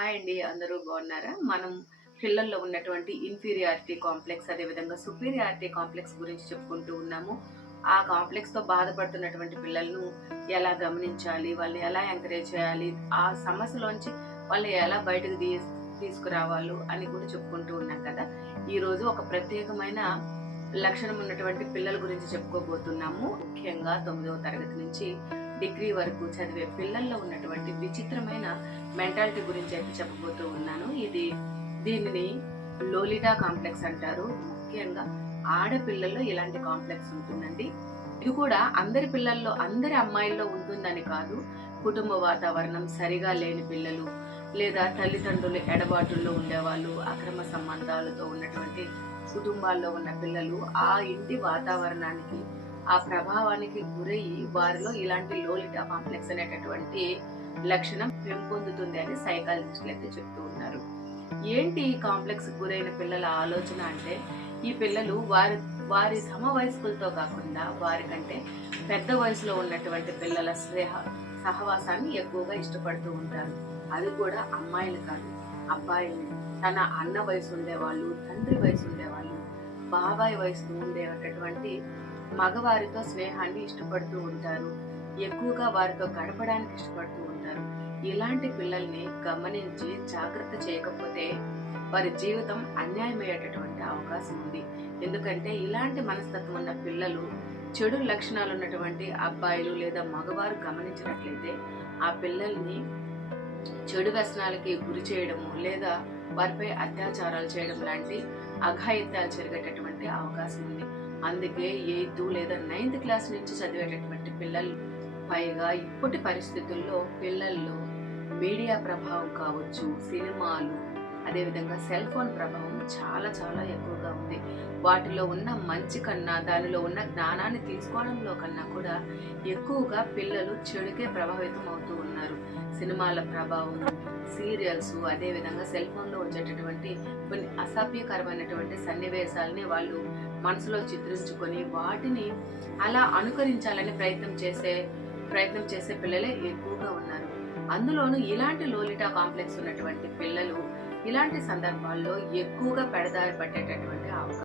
Hi అండి, అందరూ బాగున్నారా? మనం పిల్లల్లో ఉన్నటువంటి ఇన్ఫీరియారిటీ కాంప్లెక్స్, అదేవిధంగా సుపీరియారిటీ కాంప్లెక్స్ గురించి చెప్పుకుంటూ ఉన్నాము. ఆ కాంప్లెక్స్తో బాధపడుతున్నటువంటి పిల్లలను ఎలా గమనించాలి, వాళ్ళని ఎలా ఎంకరేజ్ చేయాలి, ఆ సమస్యలోంచి వాళ్ళని ఎలా బయటకు తీసుకురావాలో అని కూడా చెప్పుకుంటూ ఉన్నాం కదా. ఈరోజు ఒక ప్రత్యేకమైన లక్షణం ఉన్నటువంటి పిల్లల గురించి చెప్పుకోబోతున్నాము. ముఖ్యంగా 9వ తరగతి నుంచి డిగ్రీ వరకు చదివే పిల్లల్లో ఉన్నటువంటి విచిత్రమైన మెంటాలిటీ గురించి అయితే చెప్పబోతూ ఉన్నాను. దీనిని లోలిటా కాంప్లెక్స్ అంటారు. ముఖ్యంగా ఆడపిల్లల్లో ఇలాంటి కాంప్లెక్స్ ఉంటుందండి. ఇది కూడా అందరి పిల్లల్లో, అందరి అమ్మాయిల్లో ఉంటుందని కాదు. కుటుంబ వాతావరణం సరిగా లేని పిల్లలు, లేదా తల్లిదండ్రులు ఎడబాటుల్లో ఉండేవాళ్ళు, అక్రమ సంబంధాలతో ఉన్నటువంటి కుటుంబాల్లో ఉన్న పిల్లలు ఆ ఇంటి వాతావరణానికి, ఆ ప్రభావానికి గురయ్యి వారిలో ఇలాంటి లోలిటా కాంప్లెక్స్ అనేటటువంటి లక్షణం పెంపొందుతుంది అని సైకాలజిస్టులు అయితే చెప్తూ ఉన్నారు. ఏంటి ఈ కాంప్లెక్స్ గురైన పిల్లల ఆలోచన అంటే, ఈ పిల్లలు వారి సమవయస్కులతో కాకుండా వారికంటే పెద్ద వయసులో ఉన్నటువంటి పిల్లల సహవాసాన్ని ఎక్కువగా ఇష్టపడుతూ ఉంటారు. అది కూడా అమ్మాయిలు కాదు, అబ్బాయిలు. తన అన్న వయసు ఉండేవాళ్ళు, తండ్రి వయసు ఉండేవాళ్ళు, బాబాయ్ వయసు ఉండేటటువంటి మగవారితో స్నేహాన్ని ఇష్టపడుతూ ఉంటారు. ఎక్కువగా వారితో గడపడానికి ఇష్టపడుతూ ఉంటారు. ఇలాంటి పిల్లల్ని గమనించి జాగ్రత్త చేయకపోతే వారి జీవితం అన్యాయమయ్యేటటువంటి అవకాశం ఉంది. ఎందుకంటే ఇలాంటి మనస్తత్వం ఉన్న పిల్లలు, చెడు లక్షణాలు ఉన్నటువంటి అబ్బాయిలు లేదా మగవారు గమనించినట్లయితే ఆ పిల్లల్ని చెడు వ్యసనాలకి గురి చేయడము, లేదా వారిపై అత్యాచారాలు చేయడం లాంటి అఘాయిత్యాలు జరిగేటటువంటి అవకాశం ఉంది. అందుకే 8th లేదా 9th క్లాస్ నుంచి చదివేటటువంటి పిల్లలు, పైగా ఇప్పటి పరిస్థితుల్లో పిల్లల్లో మీడియా ప్రభావం కావచ్చు, సినిమాలు, అదేవిధంగా సెల్ ఫోన్ ప్రభావం చాలా చాలా ఎక్కువగా ఉంది. వాటిలో ఉన్న మంచి కన్నా, దానిలో ఉన్న జ్ఞానాన్ని తీసుకోవడంలో కన్నా కూడా ఎక్కువగా పిల్లలు చెడుకే ప్రభావితం అవుతూ ఉన్నారు. సినిమాల ప్రభావం, సీరియల్స్, అదేవిధంగా సెల్ ఫోన్లో వచ్చేటటువంటి కొన్ని అసభ్యకరమైనటువంటి సన్నివేశాలని వాళ్ళు మనసులో చిత్రించుకొని వాటిని అలా అనుకరించాలని ప్రయత్నం చేసే పిల్లలే ఎక్కువగా ఉన్నారు. అందులోనూ ఇలాంటి లోలిటా కాంప్లెక్స్ ఉన్నటువంటి పిల్లలు ఇలాంటి సందర్భాల్లో ఎక్కువగా పెడదారి పట్టేటటువంటి అవకాశం